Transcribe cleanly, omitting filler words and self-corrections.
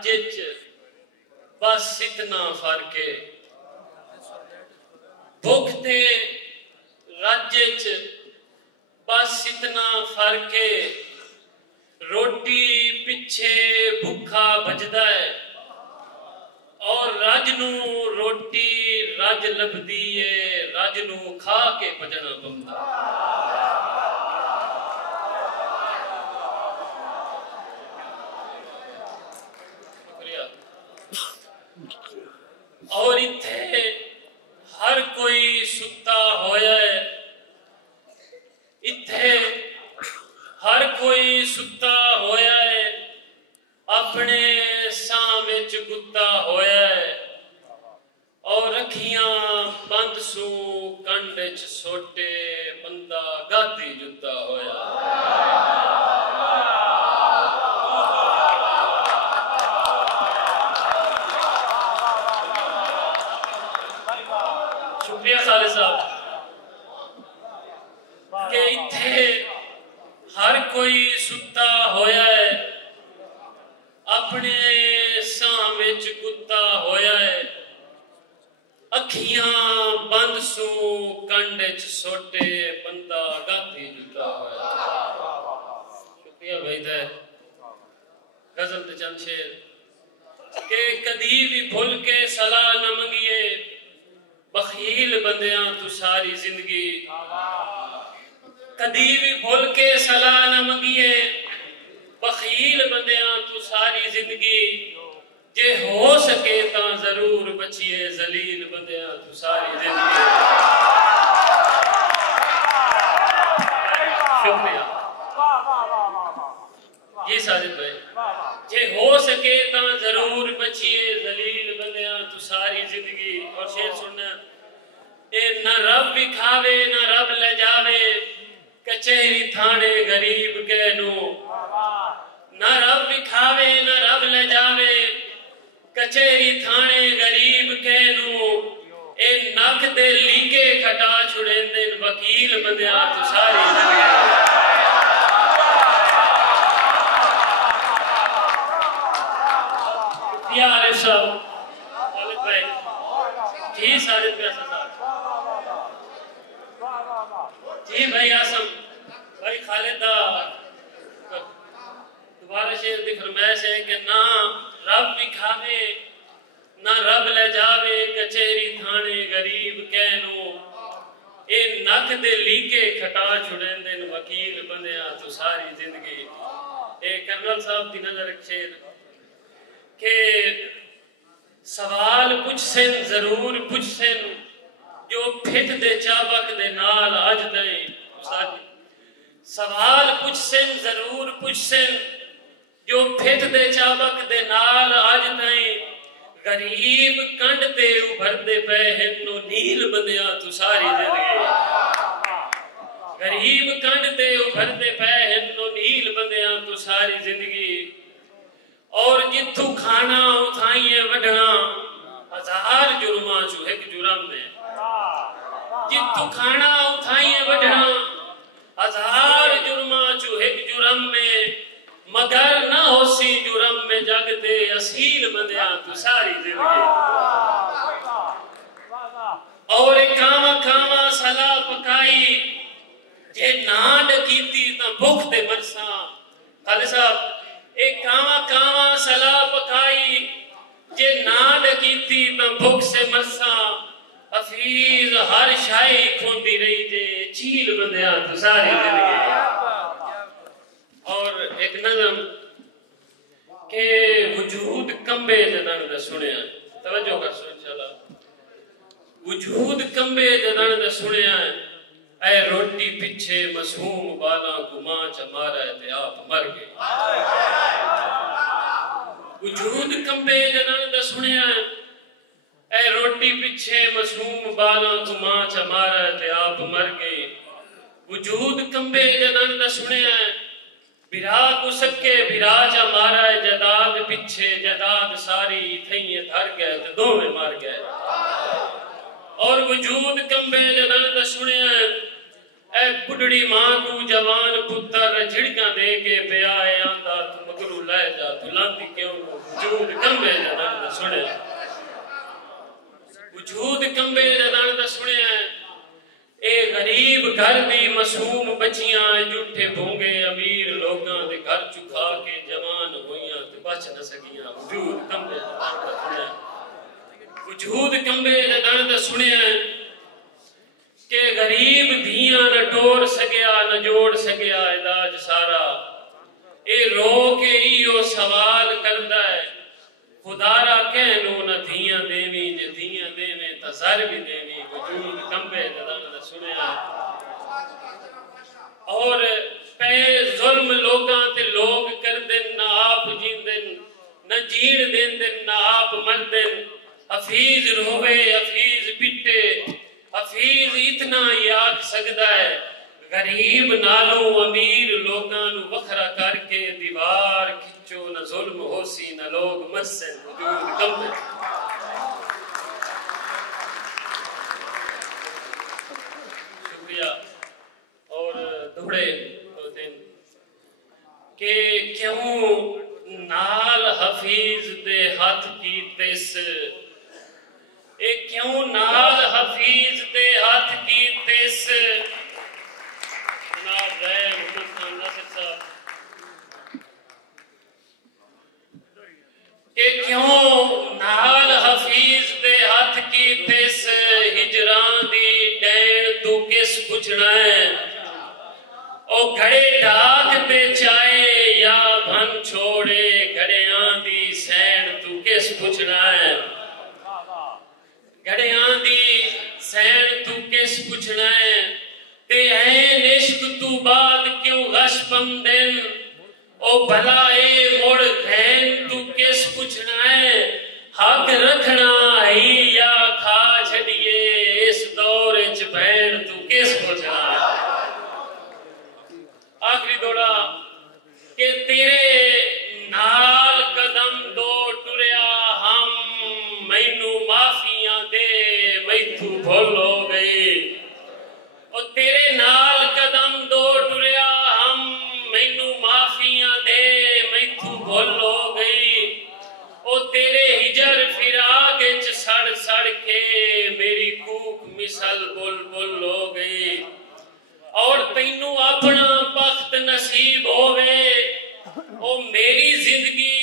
राज्य च बस इतना फर्क है, भुख ते राज्य च बस इतना फर्क है, रोटी पिछे भुखा भजदा है और रज नू रोटी रज लभदी है, रज नू खा के भजना पौंदा। और इत्थे हर कोई सुता होया है, इत्थे हर कोई सुता होया है, अपने सां विच गुत्ता होया है और अखियां बंद सू कंड च सोटे बंदा गाती जुत्ता होया। शुक्रिया खालिद साहब के इत्थे हर कोई सुता होया है, अपने सां विच गुत्ता होया है, अखियां बंद सू कंड च सोटे बंदा गाती जुत्ता होया। शुक्रिया भाई दे गजल ते चंद शेर के कदी भी भुल के सलाह न मंगिए, बखील बंदियां तू सारी जिंदगी, कदी भी भुल के सलाह न मंगिए, बखील बंदियां तू सारी जिंदगी, जे हो सके ता जरूर बचिए जलील बंदियां तू सारी जिंदगी। शुक्रिया जी साजिद भाई, जे हो सके ता जरूर बचिए जलील बंदियां तू सारी जिंदगी। और शेर सुनना, ए न रब विखावे न रब ले जावे, कचहरी थाने गरीब कहनू, न रब विखावे न रब ले जावे, कचहरी थाने गरीब कहनू, ए नख दे लीके खटा छुड़ेंदे वकील बंदियां तू सारी जिंदगी। आरिफ साहब, खालिद भाई जी, साजिद भाई जी, भाई आसम भाई, खालिद दा दोबारा शेर दी फरमाइश है कि ना रब विखावे ना रब ले जावे, कचहरी थाने गरीब कहनू, ए नख दे लीके खटा छुड़ेंदे वकील बंदियां तू सारी जिंदगी। ए कर्नल साहब दी नजर शेर के सवाल पुछसेन जरूर पुछसेन, जो फिट दे चाबक दे नाल अज दे, सवाल पुछसेन जरूर पुछसेन, जो फिट दे चाबक दे नाल अज दे, गरीब कंड ते उभरदे पे हिन्नो नील बंदियां तू सारी जिंदगी, गरीब कंड ते उभरदे पे हिन्नो नील बंदियां तू सारी जिंदगी। और जिथू खाना उठाइए वढ़ना, हजार जुर्मा चू एक जुर्म में, जिथू खाना उठाइए वढ़ना, हजार जुर्मा चू एक जुर्म में, मगर ना होसी जुर्म में जगते असील बंदियां तू सारी जिंदगी। और कावा कावा सलाह पकाई, जे नाड कीती ता भुख दे मरसा। खालिद साहब, एक कावा कावा सलाह पकाई, जे नाड कीती ता भुख से मरसा, हफीज हर शाही खोंदी रही जे चील बंदियां तू सारी जिंदगी। और एक नज़म के वजूद कंबे जदन दा सुनिया, तवज्जो कर सुन इंशाल्लाह, वजूद कंबे जदन दा सुनिया, ऐ रोटी पिछे मसूम बाला गुमा चमारा ते आप मर गए। वजूद कंबे जदन दा सुनिया, ऐ रोटी पिछे मसूम बाला गुमा चमारा ते आप मर गए। वजूद कंबे जदन दा सुनिया, बिरा को सके बिरा चा मारा है, जदाद पिछे जदाद सारी थईए धर गए ते दोवे मार गए। और वजूद कंबे जदन दा सुनिया, ऐ बुढ़ड़ी मां को जवान पुत्र झिड़का दे के पिया आंदा, तू मगरू लै जा तू लांदी क्यों। वजूद वजूद कंबे जदान दा सुने वजूद कंबे जदान दा सुने ए गरीब घर दी मासूम बच्चियां झूठे भोंगे अमीर लोगां दे घर चुका के जवान होइयां ते बच न सकियां वजूद कंबे जदान दा सुने वजूद कंबे जदान दा सुने के गरीब धियां न टोर सकिया न जोड़ सकिया इलाज सारा ए रो के इयो सवाल करदा है खुदारा कहनो न धियां देवी जे धियां देवे ता सर भी देवी वजूद कंबे जदान दा सुने और पे जुल्म लोगां ते लोग करदे न आप जींदे न जीण देंदे न आप मरदे हफीज रोवे हफीज पिटे हफीज इतना ही आख सकदा है गरीब नालों अमीर लोगां नु वखरा करके दीवार खिंचो न जुल्म होसी न लोग मरसे वजूद कंबे शुक्रिया और दुहड़े दो दिन के क्यों नाल हफीज दे हाथ की तिस ए क्यों नाल हफीज दे हाथ की तिस जनाब जय मोहम्मद खान नासिर साहब के क्यों नाल हफीज दे हाथ की तिस हिजरां दी डैन तू किस पुछना है ओ घड़े डाक ते चाहे या भन छोड़े घड़ियां दी सैन तू किस पुछना है घड़ियां दी सैन तू किस पुछना है ते ऐन इश्क तू बाद क्यों गश पमदन ओ भला ए मोड़ घैन तू किस पुछना है हक रखना ही या खा छड़िए इस दौर च भैन तू किस पुछना है आखिरी दौड़ा के तेरे नाल कदम दो टुरिया हम मैनू माफियां दे मैथू भुल हो गई और तेरे नाल कदम दो टुरिया हम मैनू माफियां दे मैथू भुल हो गई और तेरे हिजर फिराक च सड़ सड़ के मेरी कूक मिसल बुल बुल हो गई और तैनू अपना बख्त नसीब होवे ओ मेरी जिंदगी